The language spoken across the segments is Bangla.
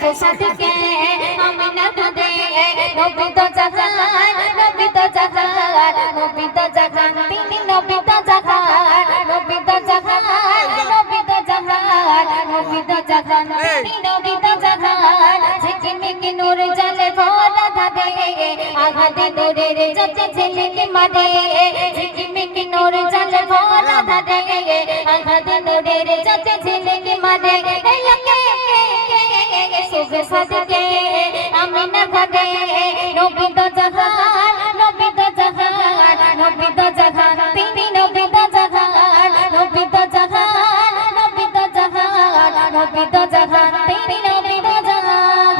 সুখে সাথীকে আমি না খুদে নবী তো জাহান নবী তো জাহান নবী তো জাহান তিনি নবী তো জাহান নবী তো জাহান নবী তো জাহান নবী তো জাহান তিনি নবী তো জাহান ঝিকিমিকি নূর জ্বলে ভরা ধারে আঘাতে নূরের জ্যোতি ঝিলিকি মারে ঝিকিমিকি নূর জ্বলে ভরা ধারে আঘাতে নূরের জ্যোতি ঝিলিকি মারে সুখে সাথীকে আমি না খুদে নবী তো জাহান নবী তো জাহান নবী তো জাহান তিনি নবী তো জাহান নবী তো জাহান নবী তো জাহান নবী তো জাহান তিনি নবী তো জাহান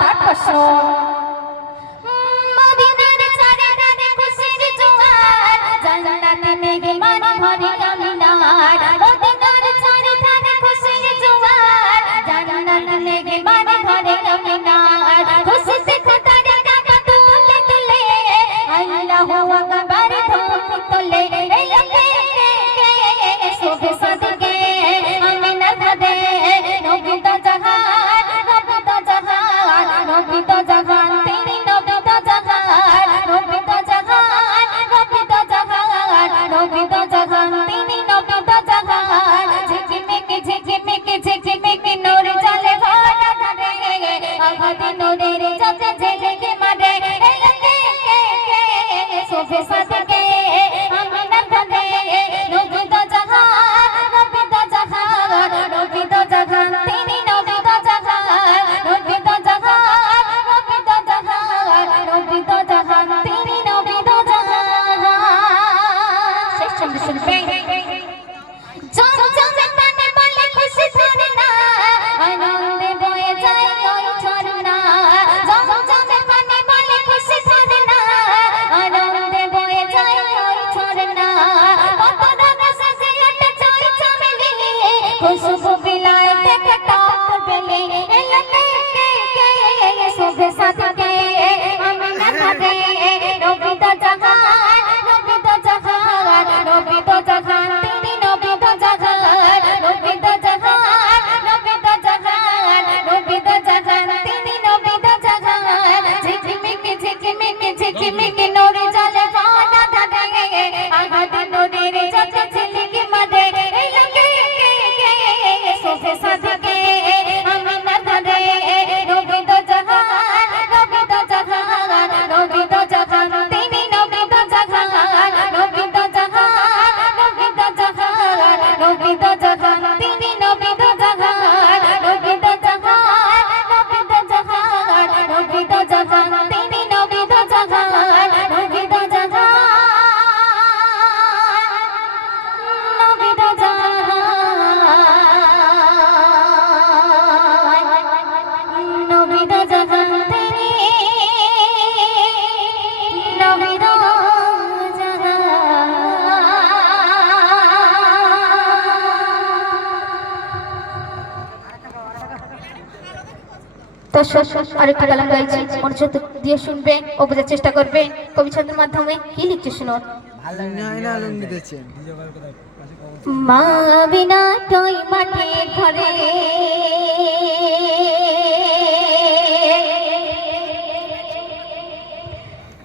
তারপর মদিনার চারিধারে খুশির জোয়ার জান্নাতে মেহমান ঘরে আমিনার মদিনার চারিধারে খুশির জোয়ার জান্নাতে মেহমান ঘরে আমিনার খুশিতে খোদার ডাকা তুলে তুলে আল্লাহু আকবার ধুম তুলে সুখে সাথীকে আমি না খুদে নবী তো জাহান নবী তো জাহান নবী তো জাহান তিনি নবী তো জাহান নবী তো জাহান নবী তো জাহান নবী তো জাহান তিনি নবী তো জাহান ঝিকিমিকি ঝিকিমিকি ঝিকিমিকি নূর জ্বলে ভরা ধারে আঘাতে নূরের জ্যোতি ঝিলিকি মারে সুখে সাথীকে আমি না খুদে নবী তো জাহান নবী তো জাহান নবী তো জাহান তিনি নবী তো জাহান নবী তো জাহান নবী তো জাহান নবী তো জাহান তিনি নবী তো জাহান শেষ ছন্দ শুনবে জমজমে পানি বলে খুশি ঝরনা আনন্দে বয়ে যায় ওই ঝরনা জমজমে পানি বলে খুশি ঝরনা আনন্দে বয়ে যায় ওই ঝরনা কত রঙে সাজে ওঠে জয় চামেলি খুশবু বিলায় দেখে টক বেলে সুখে সাথীকে আমি না খুদে নবী তো জাহান নবী তো জাহান নবী তো জাহান তিনি নবী তো জাহান নবী তো জাহান নবী তো জাহান নবী তো জাহান তিনি নবী তো জাহান ঝিকিমিকি ঝিকিমিকি ঝিকিমিকি নূর জ্বলে ভরা ধারে আঘাতে নূরের জ্যোতি ঝিলিকি মারে সুখে সাথীকে আমি না খুদে নবী তো জাহান নবী তো জাহান নবী তো জাহান তিনি নবী তো জাহান নবী তো জাহান নবী তো জাহান নবী তো জাহান তিনি নবী তো জাহান নবী তো জাহান নবী তো জাহান নবী তো জাহান তিনি নবী তো জাহান নবী তো জাহান নবী তো জাহান নবী তো জাহান তিনি নবী তো আরেকটা গান গাইছি মনোযোগ দিয়ে শুনবে ও বোঝার চেষ্টা করবে কবি ছন্দের মাধ্যমে কি লিখছে শুনুন মা বিনা টই মাঠে ঘরে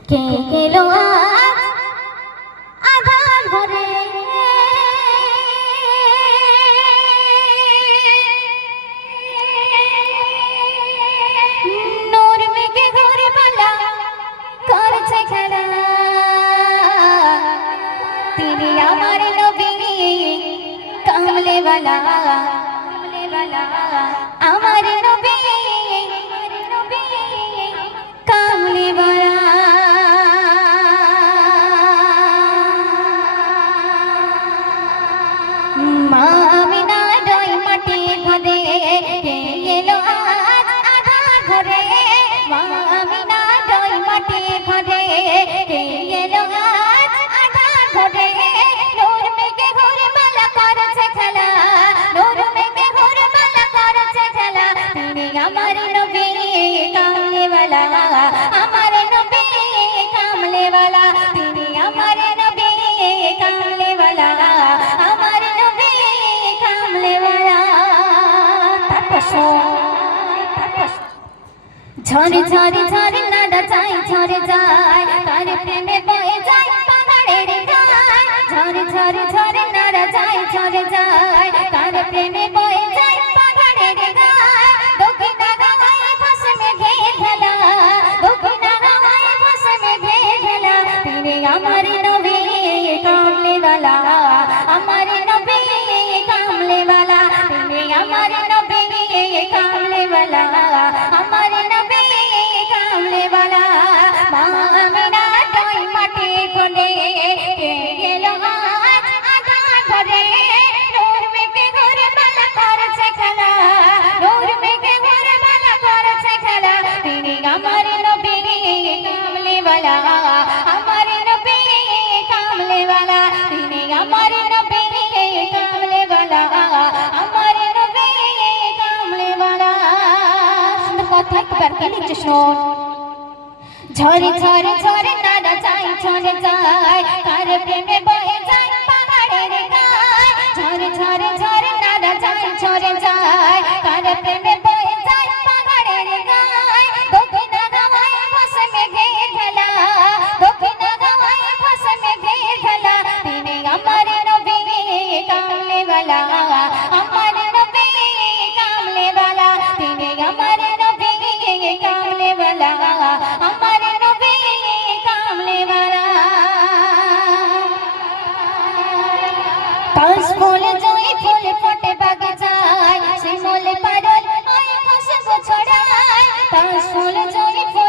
কে গেল আজ আধার ঘরে নূর মেঘে ঘরে বালা করছে খেলা তিনি আমার নবী কামলে वाला আমার নবী কামলে वाला মা আমিনা ডই মাটি ঘরে কে এলো আজ আধা ঘরে মা আমিনা ডই মাটি ঘরে কে এলো আজ আধা ঘরে নূর মেঘে ঘরে মালা করছে খেলা নূর মেঘে ঘরে মালা করছে খেলা তিনি আমার নবী কামলে वाला আমার নবী কামলে वाला তিনি আমার নবী কামলে वाला আমার নবী কামলে वाला তাপস ঝরে ঝরে ঝরে নাদা যায় ঝরে যায় তার প্রেমে বয়ে যায় পাহাড়ের গায় ঝরে ঝরে ঝরে নাদা যায় ঝরে যায় তার প্রেমে বয়ে যায় পাহাড়ের গায় দক্ষিণা গাওয়ায় ভাসে মেঘে খেলা দক্ষিণা গাওয়ায় ভাসে মেঘে খেলা তিনি আমার নবী কামলিওয়ালা আমার নবী কামলিওয়ালা তিনি আমার নবী কামলিওয়ালা আমার নবী কামলিওয়ালা মা আমিনা দই মাটি কোণে কে এলো আজ আধা ঘরে নূর মেঘে ঘরে বালা করছে খেলা নূর মেঘে ঘরে বালা করছে খেলা তিনি আমার নবী কামলিওয়ালা আমার নবী কামলিওয়ালা তিনি আমার নবী কামলিওয়ালা আমার নবী কামলিওয়ালা কথা একবার কে লিখছে শোন ঝরে ঝরে ঝরে নাদা যায় ঝরে যায় তার প্রেমে বয়ে যায় পাহাড়ের গায় ঝরে ঝরে ঝরে নাদা যায় ঝরে যায় তার প্রেমে বয়ে যায় পাহাড়ের গায় দক্ষিণা গাওয়ায় ভাসে মেঘে খেলা দক্ষিণা গাওয়ায় ভাসে মেঘে খেলা তিনি আমার নবী কামলিওয়ালা আমার নবী কামলিওয়ালা তিনি আমার নবী কামলিওয়ালা আমার নবী কামলিওয়ালা কাশ ফুল জয় ফুল ফোটে বাগিচায় শিমুল পারল আয় খুশবু ছড়ায় কাশ ফুল জয় ফুল